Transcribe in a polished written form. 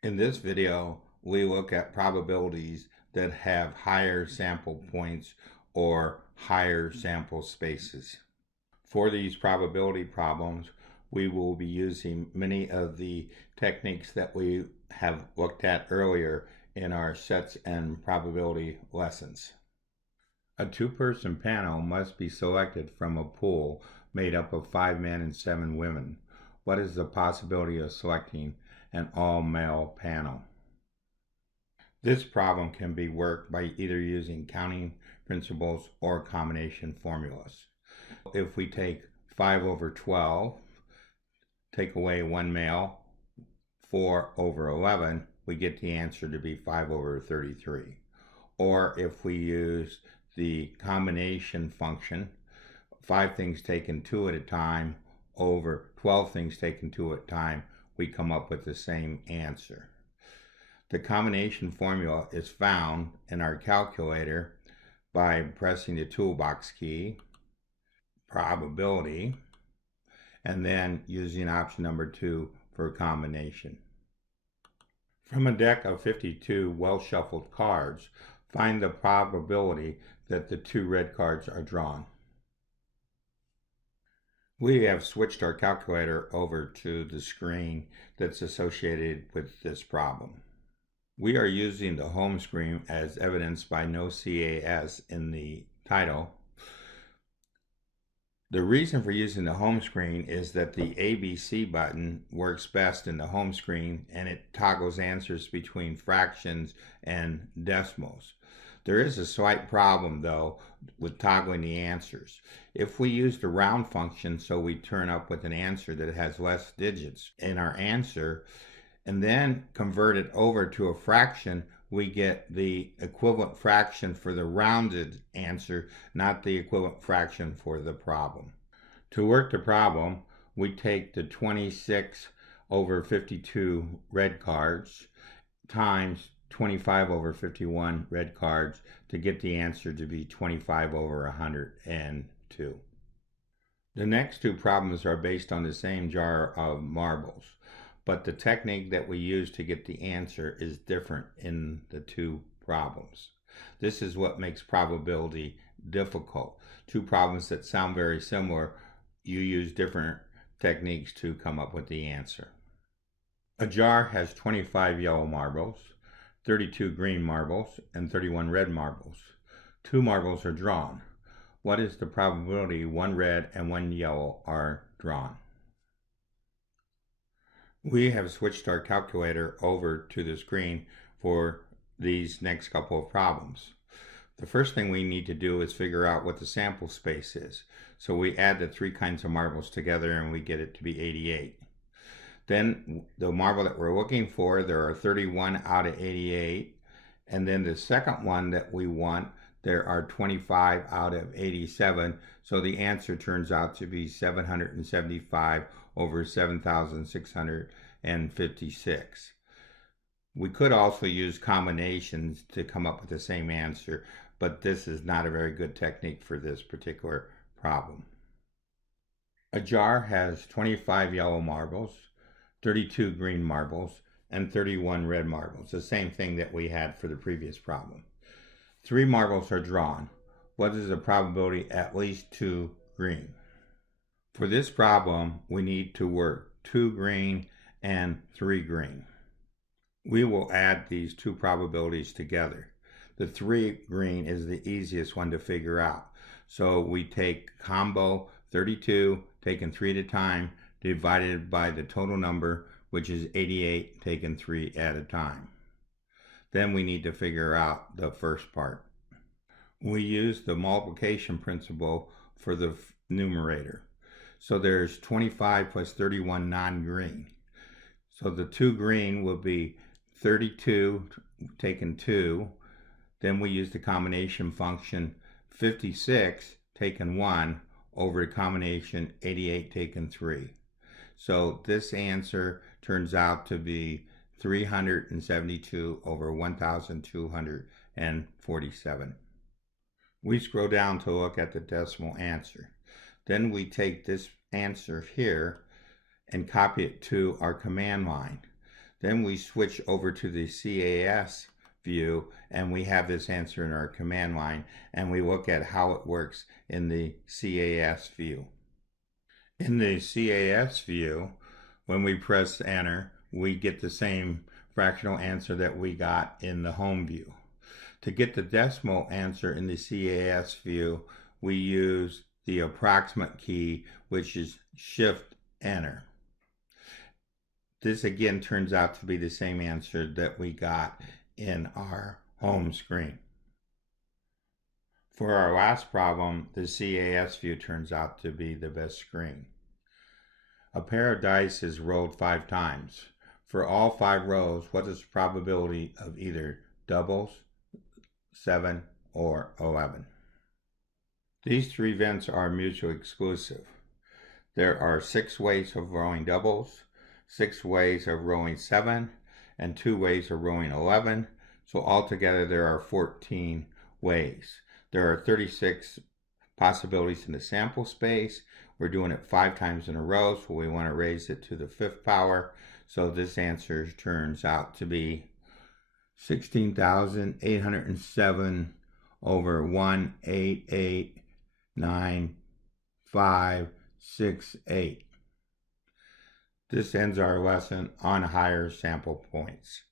In this video, we look at probabilities that have higher sample points or higher sample spaces. For these probability problems, we will be using many of the techniques that we have looked at earlier in our sets and probability lessons. A two-person panel must be selected from a pool made up of 5 men and 7 women. What is the possibility of selecting an all-male panel? This problem can be worked by either using counting principles or combination formulas. If we take 5 over 12, take away 1 male, 4 over 11, we get the answer to be 5 over 33. Or if we use the combination function, 5 things taken 2 at a time over 12 things taken 2 at a time, we come up with the same answer. The combination formula is found in our calculator by pressing the toolbox key, probability, and then using option number 2 for combination. From a deck of 52 well-shuffled cards, find the probability that the 2 red cards are drawn. We have switched our calculator over to the screen that's associated with this problem. We are using the home screen as evidenced by no CAS in the title. The reason for using the home screen is that the ABC button works best in the home screen and it toggles answers between fractions and decimals. There is a slight problem though with toggling the answers. If we use the round function so we turn up with an answer that has less digits in our answer and then convert it over to a fraction, we get the equivalent fraction for the rounded answer, not the equivalent fraction for the problem. To work the problem, we take the 26 over 52 red cards times 25 over 51 red cards to get the answer to be 25 over 102. The next two problems are based on the same jar of marbles, but the technique that we use to get the answer is different in the two problems. This is what makes probability difficult. Two problems that sound very similar, you use different techniques to come up with the answer. A jar has 25 yellow marbles, 32 green marbles, and 31 red marbles. 2 marbles are drawn. What is the probability 1 red and 1 yellow are drawn? We have switched our calculator over to the screen for these next couple of problems. The first thing we need to do is figure out what the sample space is. So we add the 3 kinds of marbles together and we get it to be 88. Then the marble that we're looking for, there are 31 out of 88. And then the second one that we want, there are 25 out of 87. So the answer turns out to be 775 over 7,656. We could also use combinations to come up with the same answer, but this is not a very good technique for this particular problem. A jar has 25 yellow marbles, 32 green marbles, and 31 red marbles, the same thing that we had for the previous problem. 3 marbles are drawn. What is the probability at least 2 green? For this problem, we need to work 2 green and 3 green. We will add these two probabilities together. The 3 green is the easiest one to figure out. So we take combo 32, taken 3 at a time, divided by the total number, which is 88, taken 3 at a time. Then we need to figure out the first part. We use the multiplication principle for the numerator. So there's 25 plus 31 non-green. So the 2 green will be 32 taken 2. Then we use the combination function 56 taken 1 over the combination 88 taken 3. So this answer turns out to be 372 over 1,247. We scroll down to look at the decimal answer. Then we take this answer here and copy it to our command line. Then we switch over to the CAS view, and we have this answer in our command line, and we look at how it works in the CAS view. In the CAS view, when we press enter, we get the same fractional answer that we got in the home view. To get the decimal answer in the CAS view, we use the approximate key, which is Shift Enter. This again turns out to be the same answer that we got in our home screen. For our last problem, the CAS view turns out to be the best screen. A pair of dice is rolled 5 times. For all 5 rows, what is the probability of either doubles, 7, or 11? These 3 events are mutually exclusive. There are 6 ways of rolling doubles, 6 ways of rolling 7, and 2 ways of rolling 11. So altogether there are 14 ways. There are 36 possibilities in the sample space. We're doing it 5 times in a row, so we want to raise it to the 5th power. So this answer turns out to be 16,807 over 1889568. This ends our lesson on higher sample points.